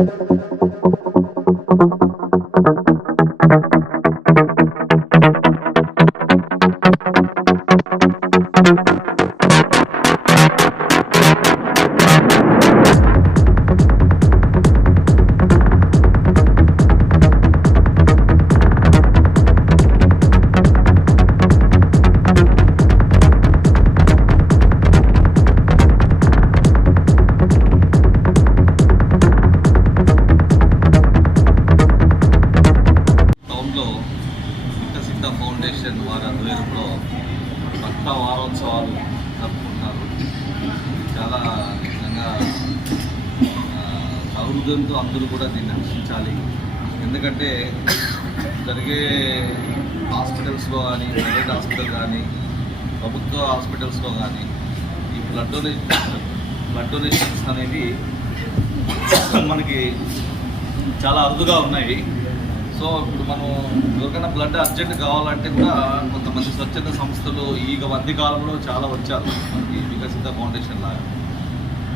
Thank you. వికసిత foundation వారి ఆధ్వర్యంలో రక్త వారోత్సవాలు జరుపుకుంటారు. చాలా నిజంగా ఆ, అందరూ కూడా దీన్ని రక్షించాలి ఎందుకంటే జరిగే హాస్పిటల్స్లో కానీ ప్రైవేట్ హాస్పిటల్ కానీ ప్రభుత్వ హాస్పిటల్స్లో కానీ ఈ బ్లడ్ డొనేషన్ బ్లడ్ డొనేషన్స్ అనేవి మనకి చాలా అరుదుగా ఉన్నాయి. సో ఇప్పుడు మనం ఎవరికైనా బ్లడ్ అర్జెంట్ కావాలంటే కూడా కొంతమంది స్వచ్ఛంద సంస్థలు ఈ మధ్య కాలంలో చాలా వచ్చారు మనకి వికసిత ఫౌండేషన్ లాగా.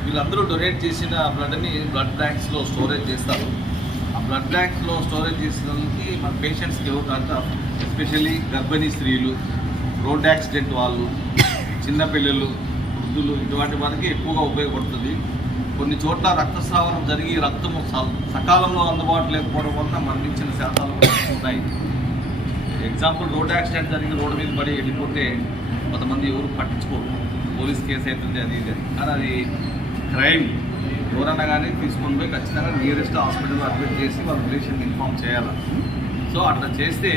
వీళ్ళందరూ డొనేట్ చేసిన బ్లడ్ని బ్లడ్ బ్యాంక్స్లో స్టోరేజ్ చేస్తారు. ఆ బ్లడ్ బ్యాంక్స్లో స్టోరేజ్ చేసినందుకు మన పేషెంట్స్కి ఎవరికంటే ఎస్పెషల్లీ గర్భిణీ స్త్రీలు రోడ్ యాక్సిడెంట్ వాళ్ళు చిన్నపిల్లలు వృద్ధులు ఇటువంటి వారికి ఎక్కువగా ఉపయోగపడుతుంది. కొన్ని చోట్ల రక్తస్రావనం జరిగి రక్తము స- సకాలంలో అందుబాటు లేకపోవడం వల్ల మరణించిన శాతాలు ఉన్నాయి ఎగ్జాంపుల్ రోడ్ యాక్సిడెంట్ జరిగి రోడ్డు మీద పడి వెళ్ళిపోతే కొంతమంది ఎవరు పట్టించుకోరు. పోలీస్ కేసు అవుతుంది అది ఇది కానీ అది క్రైమ్. ఎవరన్నా కానీ తీసుకొని పోయి ఖచ్చితంగా నియరెస్ట్ హాస్పిటల్లో అడ్మిట్ చేసి వాళ్ళ రిలేషన్ ఇన్ఫామ్ చేయాలి? సో అట్లా చేస్తే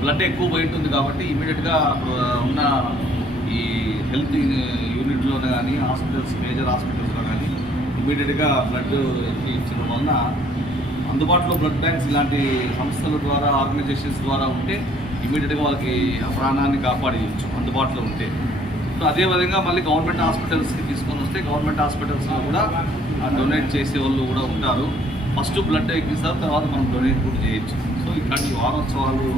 బ్లడ్ ఎక్కువ పోయి ఉంటుంది కాబట్టి ఇమీడియట్గా ఉన్న ఈ హెల్త్ యూనిట్లోనే కానీ హాస్పిటల్స్ మేజర్ హాస్పిటల్స్లో కానీ ఇమీడియట్గా బ్లడ్ ఇచ్చడం వలన అందుబాటులో బ్లడ్ బ్యాంక్స్ ఇలాంటి సంస్థల ద్వారా ఆర్గనైజేషన్స్ ద్వారా ఉంటే ఇమీడియట్గా వాళ్ళకి ఆ ప్రాణాన్ని కాపాడేయచ్చు అందుబాటులో ఉంటే. సో అదేవిధంగా మళ్ళీ గవర్నమెంట్ హాస్పిటల్స్కి తీసుకొని వస్తే గవర్నమెంట్ హాస్పిటల్స్లో కూడా డొనేట్ చేసే వాళ్ళు కూడా ఉంటారు. ఫస్ట్ బ్లడ్ ఎక్కిస్తారు తర్వాత మనం డొనేట్ కూడా చేయొచ్చు. సో ఇట్లాంటి వారోత్సవాలు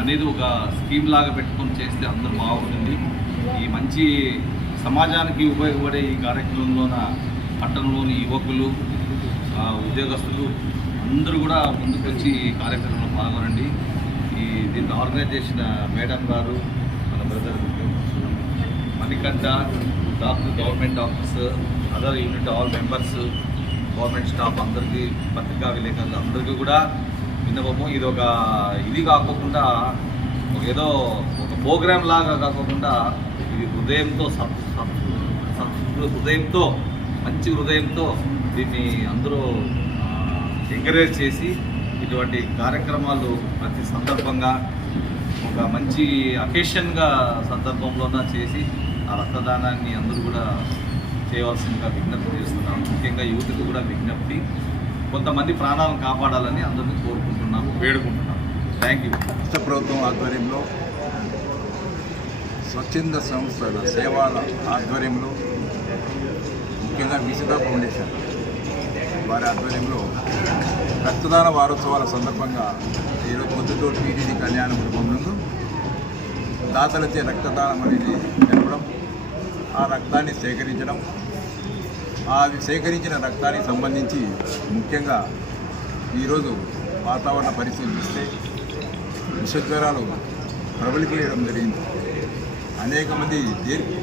అనేది ఒక స్కీమ్ లాగా పెట్టుకొని చేస్తే అందరూ బాగుంటుంది. మంచి సమాజానికి ఉపయోగపడే ఈ కార్యక్రమంలోన పట్టణంలోని యువకులు ఉద్యోగస్తులు అందరూ కూడా ముందుకొచ్చి ఈ కార్యక్రమంలో పాల్గొనండి. ఈ దీన్ని ఆర్గనైజ్ చేసిన మేడం గారు మన brother Manikanta doctor government office other unit all members government staff అందరికీ పత్రికా విలేకరులు అందరికీ కూడా విన్నపము. ఇది ఒక ఇది కాకోకుండా ఏదో ఒక ప్రోగ్రామ్ లాగా కాకోకుండా హృదయంతో హృదయంతో మంచి హృదయంతో దీన్ని అందరూ ఎంకరేజ్ చేసి ఇటువంటి కార్యక్రమాలు ప్రతి సందర్భంగా ఒక మంచి అకేషన్గా సందర్భంలోన చేసి ఆ రక్తదానాన్ని అందరూ కూడా చేయవలసిందిగా విజ్ఞప్తి చేస్తున్నాం. ముఖ్యంగా యూత్కి కూడా విజ్ఞప్తి. కొంతమంది ప్రాణాలను కాపాడాలని అందరినీ కోరుకుంటున్నాము వేడుకుంటున్నాము. థ్యాంక్ యూ రాష్ట్ర ప్రభుత్వం ఆధ్వర్యంలో స్వచ్ఛంద సంస్థల సేవల ఆధ్వర్యంలో ముఖ్యంగా విసిదా ఫౌండేషన్ వారి ఆధ్వర్యంలో రక్తదాన వారోత్సవాల సందర్భంగా ఈరోజు పొద్దుటూరు టీడీడీ కళ్యాణ మండపం దాతలచే రక్తదానం అనేది జరపడం ఆ రక్తాన్ని సేకరించడం ఆ సేకరించిన రక్తానికి సంబంధించి ముఖ్యంగా ఈరోజు వాతావరణ పరిస్థితులు చూస్తే విషజ్వరాలు ప్రబలిపోయడం జరిగింది. అనేక మంది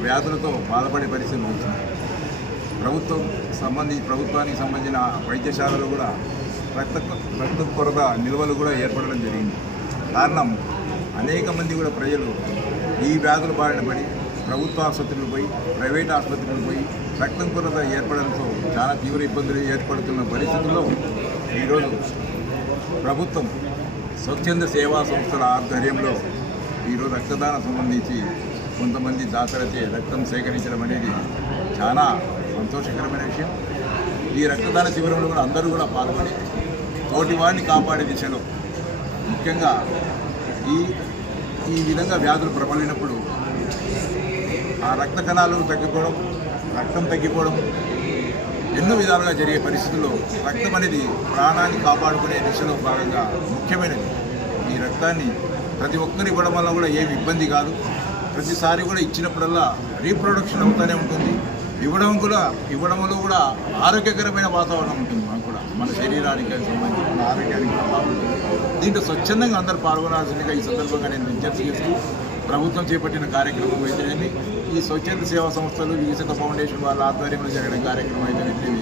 వ్యాధులతో బాధపడే పరిస్థితులు వచ్చింది ప్రభుత్వం సంబంధించి ప్రభుత్వానికి సంబంధించిన వైద్యశాలలు కూడా రక్త రక్త కొరత నిల్వలు కూడా ఏర్పడడం జరిగింది. కారణం అనేక మంది కూడా ప్రజలు ఈ వ్యాధుల బారిన పడి ప్రభుత్వ ఆసుపత్రులు పోయి ప్రైవేట్ ఆసుపత్రులు పోయి రక్తం కొరత ఏర్పడంతో చాలా తీవ్ర ఇబ్బందులు ఏర్పడుతున్న పరిస్థితుల్లో ఈరోజు ప్రభుత్వం స్వచ్ఛంద సేవా సంస్థల ఆధ్వర్యంలో ఈరోజు రక్తదానం సంబంధించి కొంతమంది దాతలచే రక్తం సేకరించడం అనేది చాలా సంతోషకరమైన విషయం. ఈ రక్తదాన శిబిరంలో కూడా అందరూ కూడా పాల్గొని తోటి వాడిని కాపాడే దిశలో ముఖ్యంగా ఈ ఈ విధంగా వ్యాధులు ప్రబలినప్పుడు ఆ రక్త కణాలు తగ్గిపోవడం రక్తం తగ్గిపోవడం ఎన్నో విధాలుగా జరిగే పరిస్థితుల్లో రక్తం అనేది ప్రాణాన్ని కాపాడుకునే దిశలో భాగంగా ముఖ్యమైనది. ఈ రక్తాన్ని ప్రతి ఒక్కరు ఇవ్వడం వల్ల కూడా ఏమి ఇబ్బంది కాదు. ప్రతిసారి కూడా ఇచ్చినప్పుడల్లా రీప్రొడక్షన్ అవుతూనే ఉంటుంది. ఇవ్వడం కూడా ఇవ్వడంలో కూడా ఆరోగ్యకరమైన వాతావరణం ఉంటుంది మనకు కూడా. మన శరీరానికి సంబంధించి మన ఆరోగ్యానికి కూడా బాగుంటుంది దీంట్లో స్వచ్ఛందంగా అందరూ పాల్గొనాల్సిందిగా ఈ సందర్భంగా నేను విజ్ఞప్తి చేస్తూ ప్రభుత్వం చేపట్టిన కార్యక్రమం అయితేనేమి ఈ స్వచ్ఛంద సేవా సంస్థలు వికసిత ఫౌండేషన్ వాళ్ళ ఆధ్వర్యంలో జరిగిన కార్యక్రమం అయితేనేమి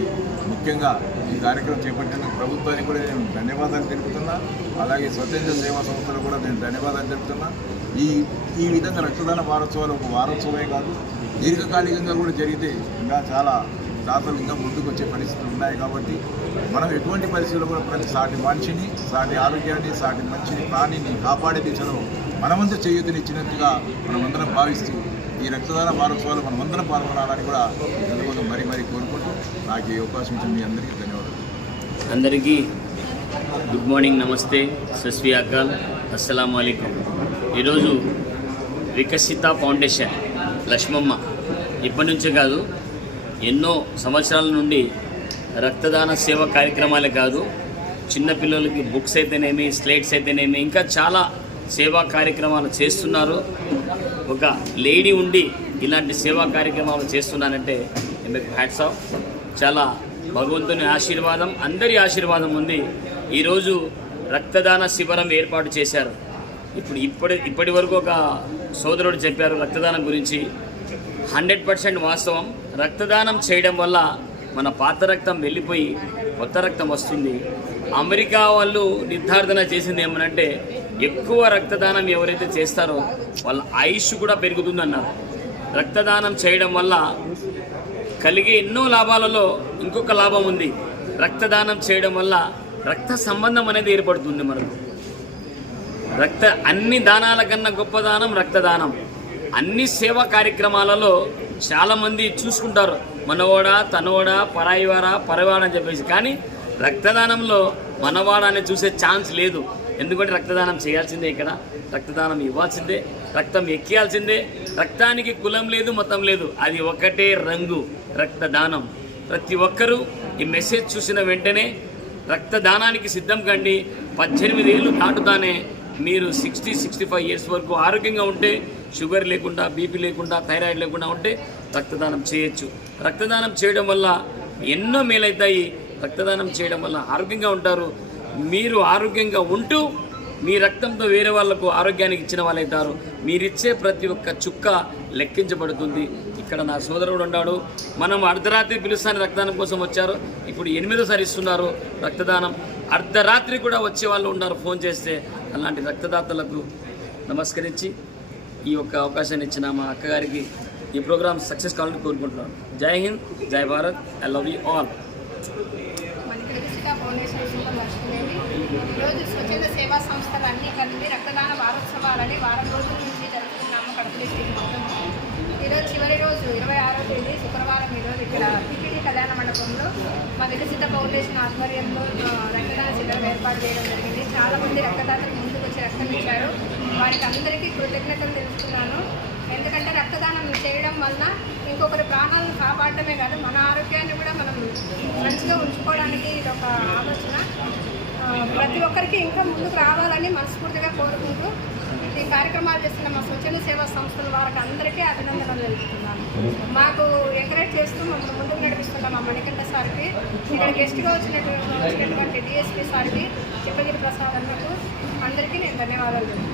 ముఖ్యంగా ఈ కార్యక్రమం చేపట్టిన ప్రభుత్వానికి కూడా నేను ధన్యవాదాలు తెలుపుతున్నా. అలాగే స్వచ్ఛంద సేవా సంస్థలు కూడా నేను ధన్యవాదాలు తెలుపుతున్నా. ఈ ఈ విధంగా రక్తదాన వారోత్సవాలు ఒక వారోత్సవమే కాదు దీర్ఘకాలికంగా కూడా జరిగితే ఇంకా చాలా దాతలు ఇంకా ముందుకు వచ్చే పరిస్థితులు ఉన్నాయి కాబట్టి మనం ఎటువంటి పరిస్థితుల్లో కూడా ప్రతి సాటి మనిషిని సాటి ఆరోగ్యాన్ని సాటి మంచిని ప్రాణిని కాపాడే దిశలో మనమంతా చేయూతనిచ్చినట్టుగా మనమందరం భావిస్తూ ఈ రక్తదాన వారోత్సవాలు మనమందరం పాల్గొనాలని కూడా అందుకోసం మరీ మరీ కోరుకుంటూ నాకు ఈ అవకాశం ఇచ్చిన మీ అందరికీ ధన్యవాదాలు. అందరికీ గుడ్ మార్నింగ్ నమస్తే సస్వి అకాల్ అస్సలం అయికం ఈరోజు వికసిత ఫౌండేషన్ లక్ష్మమ్మ. ఇప్పటి నుంచే కాదు ఎన్నో సంవత్సరాల నుండి రక్తదాన సేవ కార్యక్రమాలే కాదు చిన్నపిల్లలకి బుక్స్ అయితేనేమి స్లేట్స్ అయితేనేమి ఇంకా చాలా సేవా కార్యక్రమాలు చేస్తున్నారు. ఒక లేడీ ఉండి ఇలాంటి సేవా కార్యక్రమాలు చేస్తున్నానంటే మీకు హ్యాట్స్ ఆఫ్. చాలా భగవంతుని ఆశీర్వాదం అందరి ఆశీర్వాదం ఉంది. ఈరోజు రక్తదాన శిబిరం ఏర్పాటు చేశారు. ఇప్పుడు ఇప్పటి ఇప్పటి వరకు ఒక సోదరుడు చెప్పారు రక్తదానం గురించి. హండ్రెడ్ పర్సెంట్ వాస్తవం. రక్తదానం చేయడం వల్ల మన పాత రక్తం వెళ్ళిపోయి కొత్త రక్తం వస్తుంది. అమెరికా వాళ్ళు నిర్ధారణ చేసింది ఏమనంటే ఎక్కువ రక్తదానం ఎవరైతే చేస్తారో వాళ్ళ ఆయుష్ కూడా పెరుగుతుందన్నారు. రక్తదానం చేయడం వల్ల కలిగే ఎన్నో లాభాలలో ఇంకొక లాభం ఉంది. రక్తదానం చేయడం వల్ల రక్త సంబంధం అనేది ఏర్పడుతుంది మనకు. రక్త అన్ని దానాల కన్నా గొప్ప దానం రక్తదానం. అన్ని సేవా కార్యక్రమాలలో చాలామంది చూసుకుంటారు. మనవాడా తనవాడా పరాయివారా పరవాడా అని చెప్పేసి. కానీ రక్తదానంలో మనవాడా అని చూసే ఛాన్స్ లేదు. ఎందుకంటే రక్తదానం చేయాల్సిందే ఇక్కడ. రక్తదానం ఇవ్వాల్సిందే. రక్తం ఎక్కియాల్సిందే. రక్తానికి కులం లేదు మతం లేదు. అది ఒకటే రంగు రక్తదానం. ప్రతి ఒక్కరూ ఈ మెసేజ్ చూసిన వెంటనే రక్తదానానికి సిద్ధం కండి. పద్దెనిమిది ఏళ్ళు దాటుతానే మీరు సిక్స్టీ సిక్స్టీ ఫైవ్ ఇయర్స్ వరకు ఆరోగ్యంగా ఉంటే షుగర్ లేకుండా బీపీ లేకుండా థైరాయిడ్ లేకుండా ఉంటే రక్తదానం చేయొచ్చు. రక్తదానం చేయడం వల్ల ఎన్నో మేలవుతాయి రక్తదానం చేయడం వల్ల ఆరోగ్యంగా ఉంటారు. మీరు ఆరోగ్యంగా ఉంటూ మీ రక్తంతో వేరే వాళ్ళకు ఆరోగ్యానికి ఇచ్చిన వాళ్ళైతారు. మీరిచ్చే ప్రతి ఒక్క చుక్క లెక్కించబడుతుంది. ఇక్కడ నా సోదరుడు ఉన్నాడు. మనం అర్ధరాత్రి పిలుస్తాను రక్తదానం కోసం వచ్చారు. ఇప్పుడు ఎనిమిదోసారి ఇస్తున్నారు రక్తదానం. అర్ధరాత్రి కూడా వచ్చే వాళ్ళు ఉన్నారు ఫోన్ చేస్తే. అలాంటి రక్తదాతలకు నమస్కరించి ఈ యొక్క అవకాశాన్ని ఇచ్చిన మా అక్కగారికి ఈ ప్రోగ్రామ్ సక్సెస్ కావాలని కోరుకుంటున్నాను. జై హింద్ జై Bharat. I love you all. మనకి ఫౌండేషన్ సూపర్ లక్ష్మీదేవి ఈరోజు స్వచ్ఛంద సేవా సంస్థలు అన్నీ కలిపి రక్తదాన వారోత్సవాలని వారం రోజుల నుంచి జరుపుతున్నాము కడప డిస్టిక్ మొత్తం. ఈరోజు చివరి రోజు ఇరవై ఆరో తేదీ శుక్రవారం ఈరోజు ఇక్కడ పిపిడి కళ్యాణ మండపంలో మా వికసిత ఫౌండేషన్ ఆధ్వర్యంలో రక్తదాన శిబిరం ఏర్పాటు చేయడం జరిగింది. చాలామంది రక్తదాతలు ముందుకు వచ్చి రక్తం ఇచ్చారు. వారికి అందరికీ కృతజ్ఞతలు తెలుపుతున్నాను. ఎందుకంటే రక్తదానం చేయడం వలన ఇంకొకరి ప్రాణాలను కాపాడటమే కాదు మన ఆరోగ్యాన్ని కూడా మనం మంచిగా ఉంచుకోవడానికి ఇది ఒక ఆలోచన. ప్రతి ఒక్కరికి ఇంకా ముందుకు రావాలని మనస్ఫూర్తిగా కోరుకుంటూ ఈ కార్యక్రమాలు చేస్తున్న మా స్వచ్ఛంద సేవా సంస్థల వారికి అందరికీ అభినందనలు తెలుపుతున్నాను. మాకు ఎంకరేజ్ చేస్తూ మమ్మల్ని ముందుకు నడిపిస్తున్న మా మణికంఠ సార్కి ఇక్కడ గెస్ట్గా వచ్చినటువంటి వచ్చినటువంటి డిఎస్పీ సార్కి చిప్పగిరి ప్రసాద్ అన్నకు అందరికీ నేను ధన్యవాదాలు తెలుపుతున్నాను.